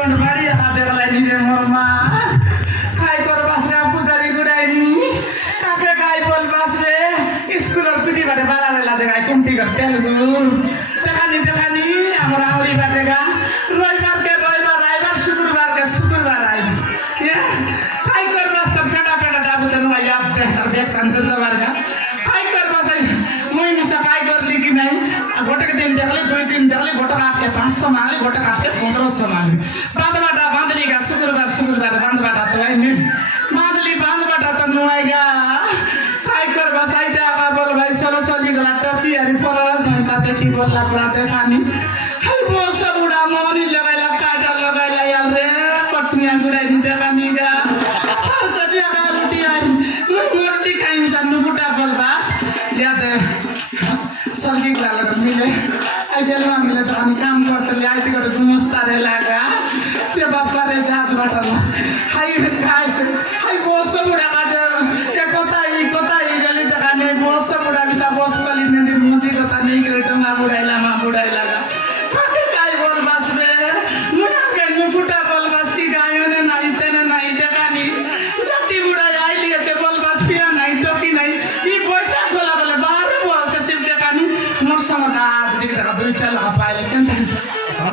কোন বাড়ি হাতে গেলাইনি রে মোর মা কাই করবাস রে পূজারি গুড়াইনি কাকে কাই বলবাস রে স্কুলের পিটি বাটে বাড়ারে লাদে গাই কুমটি কর তেলগু দেখানি আমরা আমরি বাটে গা রবিবারকে রবিবার রাইবার শুক্রবারকে শুক্রবার আইবা কাই করবাস তোর পেটা পেটা ডাবুতে নয় আপ তার বেগ কান ধরবার গা কাই করবাস মুই মিশা কাই করলি কি নাই গোটাকে দিন দেখলে 2 দিন দেখলে গোটা আপকে 500 মাগলি গোটা আপকে 1500 মাগলি বাঁধবাটা বাঁধলি গা শুক্রবার বাঁধবাটা তো আইনি বাঁধবাটা তো নয় গা কাই করবা সাইটা আবা বল ভাই চলো চলি গলা টপি আর পড়ার তাতে কি বললা প্রাতে খানি হাই বসা বুড়া মনি লাগাইলা কাটা লাগাইলা ইয়াল রে পটনিয়া ঘুরাই দিতে কানি গা আর কাজে আগা উঠি আই মুরটি খাইম সানু বুটা বলবাস যাতে সলকি গলা মিলে আই বেলমা মিলে তো আমি কাম করতে লে আইতে করে গুমস্তারে লাগা সে বাপারে জাজ বাটালা হাই খাইছে হাই বসা বুড়া কাজে কোথায় গেলি দেখা নেই বসা বুড়া বিশা বস কলি নদীর মুজি কথা নেই করে ডোঙা বুড়াইলা মা বুড়াইলা কাকে কাই বল বাসবে মুনাকে মুকুটা বল বাস কি গায়নে নাই দেখানি জাতি বুড়াই আই লিয়েছে বল বাস পিয়া নাই টকি নাই ই পয়সা গোলা বলে 12 বছর শিব দেখানি মোর সমটা দিকে দেখা 2 টাকা পাইলে কেন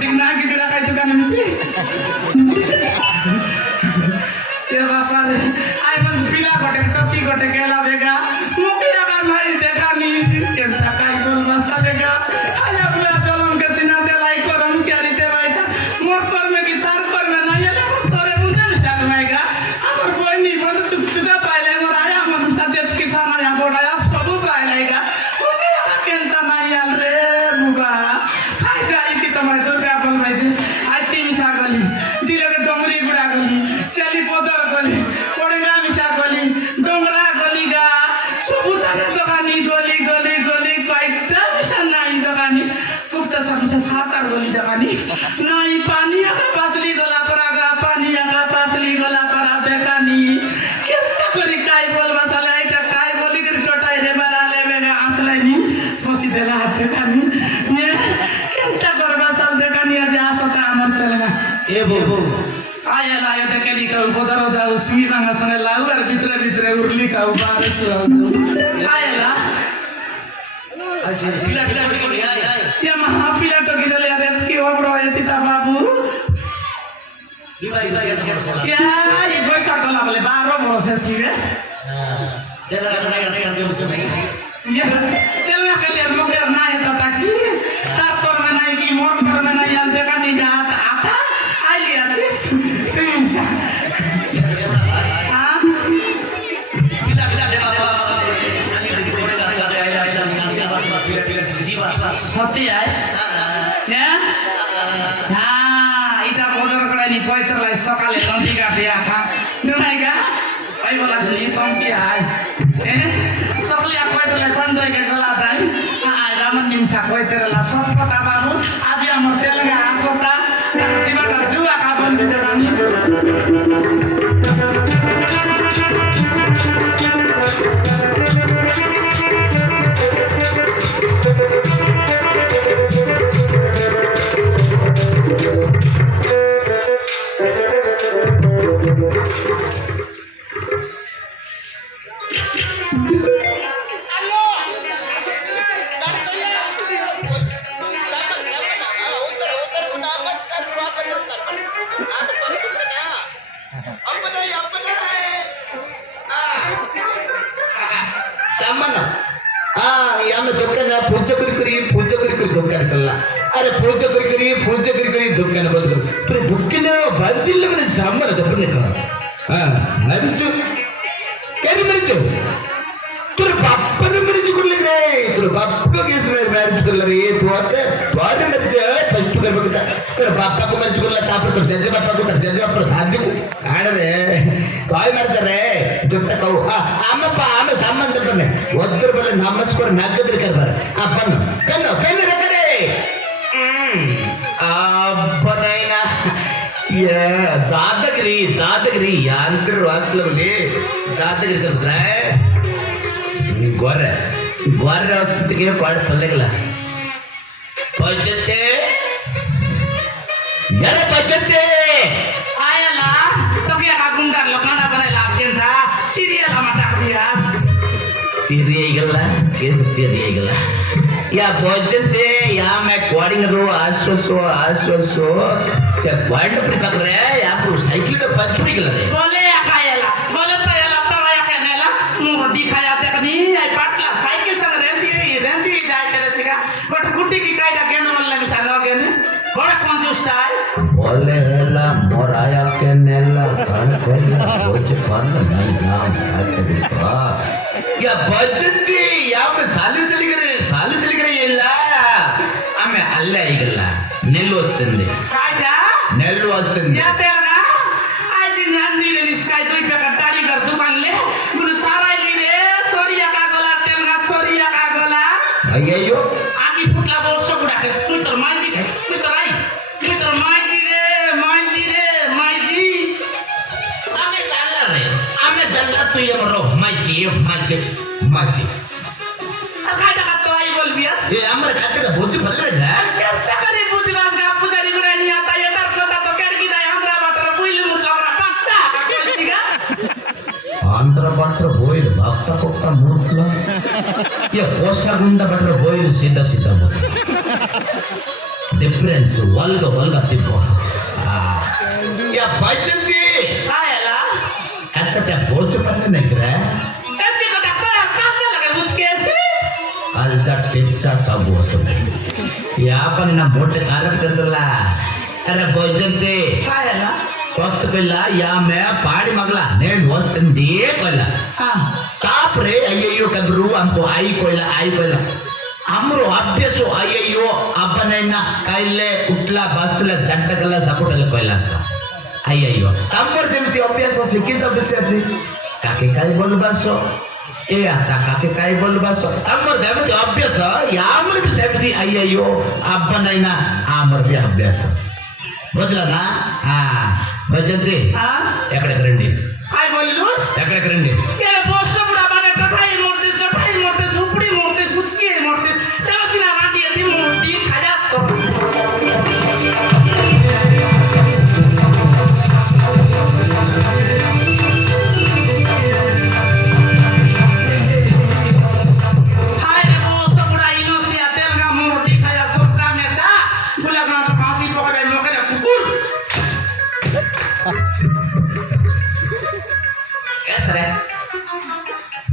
দিক না কি জড়া খাই দোকানে নিতে এ বাবা রে আই বল পিলা গটে টকি গটে গেলা বেগা মুখি আবার নাই দেখানি কেন তাকাই বল বাসা বেগা আয়া পুরা চলম কে সিনা দে লাই করম ক্যারিতে বাইতা মোর কর্মে কি তার কর্মে নাই এলে তোরে বুঝাম সাথ মাইগা আমার বইনি বন্ধ চুপচুকা পাইলে মোর আয়া মন সাজেত কিসান আয়া বড়ায়া সব পাইলাইগা মুখি আলা কেনতা নাই আল রে বুবা খাই যাই কি তোমার দুর্গা বল ভাই যে আই তিন সাগলি দিলকে ডমরি গুড়া গলি চালি পদর গলি পড়েগা মিশা গলি ডোংরা গলি গা সবুতানে দোকানি গলি কয়টা মিশা নাই দোকানি কুপ্তা সামসা 7-8 গলি দোকানি নাই পানি আগা পাসলি গলা পরা গা পানি আগা পাসলি গলা পরা বেকানি কেনটা করি কাই বলবা সালা এটা কাই বলি করে টটাই রে বাড়ালে বেগা আছলাইনি বসি দেলা হাত দেখানি কেনটা করবা সাল দেখানি আজ আসতা আমার তেলগা এ বউ আয়ালা আয়া দেখে দি কাউ বজার যাও সিমি ভাঙা সঙ্গে লাউ আর ভিতরে উরলি কাউ বারে সুয়াল আয়ালা ইয়া মহা পিলা টকি দলে আরে কি ওবড় এতিতা বাবু ইয়া এই পয়সা গলা বলে 12 বছর সিবে তেলা কালে মগে না এটা তাকি তার কর্মে নাই কি মোর কর্মে নাই আর দেখানি যা আতা আইলি আছিস সত্যি আয় এটা বজর করাইনি পয়তলাই সকালে নদী ঘাটে আখা নাইগা ওই বলা শুনি কমকি আয় সকালে আর পয়তলাই বন্ধ হয়ে গেছে তাই আয় রামন নিমসা পয়তলা সব কথা বাবু আজ আমার তেলগা আসতা জীবনটা জুয়া কা বলবি দেবানি पूजा करी दुकान कल्ला अरे पूजा करी दुकान बंद कर तुरे दुकान बंदिल्ल मने सामान दपने का हां मरिचो केनी मरिचो तुरे बाप्पन मरिचो कर लग रे तुरे बाप को केस रे मैरिज कर रे तोते मरिचो फर्स्ट कर बकता तुरे बाप्पा को मरिचो करला तापर तो जज बाप्पा को धान्य को आड़ रे काय मरता रे जब तक आमे सामान दपने वद्दर बोले नमस्कार नागदर करबार अपन पेन रे करे अपनाइना ये दादागिरी यांतर वासलवले दादागिरी करता है गोरे वसतिಗೆ ಪಾಡ್ ಪಲ್ಲಗಲ ಪಂಚತೆ ಯಾರ ಪಂಚತೆ केस दिएगला या बजते या मैं कोडिंग रो आसो से क्वाड प्रिपेयर रे या प्रो साइकिल पे पछुई गला रे बोले या कायला बोले तो याला तरा या केनेला मुंह दिखाया देखनी आई पाटला साइकिल संग रेंदी जाय करे सिगा बट गुड्डी की कायदा केन वल्ले मिसा लगेने बड़ा कंजूस है बोले हेला मोराया के नेला कण कोला बोझ फन नहीं नाम अच्छा या बजती या में सालिस लिगरे ಇಲ್ಲ ಆಮೆ ಅಲ್ಲೇ ಈಗಲ್ಲ ನೆಲ್ಲು ವಸ್ತಂದೆ कायदा ನೆಲ್ಲು ವಸ್ತಂದೆ या तेलगा आज दिन नंदी रे निस्काय तो पे कटारी कर दुकान ले मुन सारा ली रे सोरिया का गोला तेलगा सोरिया का गोला अय्यो आगी फुटला बोसो गुडा के तू तर मांजी के तू तर आई तू तर मांजी ಆಮೆ ಜಲ್ಲ तू ये मरो माजी कायदा का तो आई बोल बियास ए हमर खाते का बोझ भरले है क्या करे बुझवास का पुजारी गुडा नहीं आता ये तर कोता तो केडकी दाय आंध्रा बाटर पुइल मुतला पक्का का कोसिगा आंध्र बटर होइल भक्त पक्क मूर्खला ये कोसा गुंडा बटर होइल सीधा बोल डिफरेंस वल्गा तिब्बो या बजती कायला आता बोझ भरले नहीं करे एती को डॉक्टर काल लगे बुझ के ऐसे कालचा टिपचा सब असं या पण ना मोठे कारक करला अरे बजते कायला फक्त कल्ला या मैं पाड़ी मगला नेड वस्तंदी कल्ला हां तापरे अय्यो कब्रू अंको आई कोइला अमरो अभ्यासो अय्यो अब्बनैना काइले उठला बसला जंटकला सपोटल कोइला अय्यो तंबर जेमिति अभ्यास सिकी सब से काके काई बोल बसो ए आता काके काई बोल बसो तंबर जेमिति अभ्यास यामर भी सेमिति अय्यो अब्बनैना आमर भी अभ्यास बुझला ना हां बजते हां ఎక్కడికి రండి काय बोललूस ఎక్కడికి రండి ये बोस बुडा बाने टटाई मोरते सुपड़ी मोरते सुचकी मोरते तेरा सिना राडी थी मोटी खाजा तो हाय रे बोस बुडा इनोस दिया तेलगा मोटी खाजा सोटा में चा बुलागा फांसी पकड़े मोके रे कुकुर कैसा रे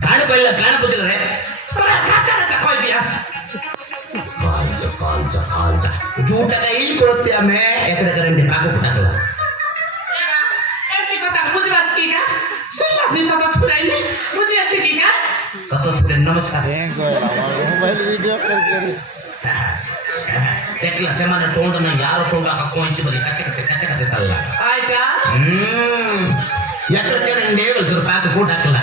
कान पूछ रे तोरा ठाकर का कोई बियास కాల్చా జూటగా ఇల్లు కొత్తే ఆమె ఎక్కడ రండి పాక పుట్టకల एती कता बुझबास की का सल्लास नि सतास पुराइनी बुझे अछि की का कतस नमस्कार मोबाइल वीडियो करके देखला सेमाने टोंड ना यारो टोंड का कोइंसी बली कच्चे तल्ला आयता ఎక్కడ రండి పాక పుట్టకల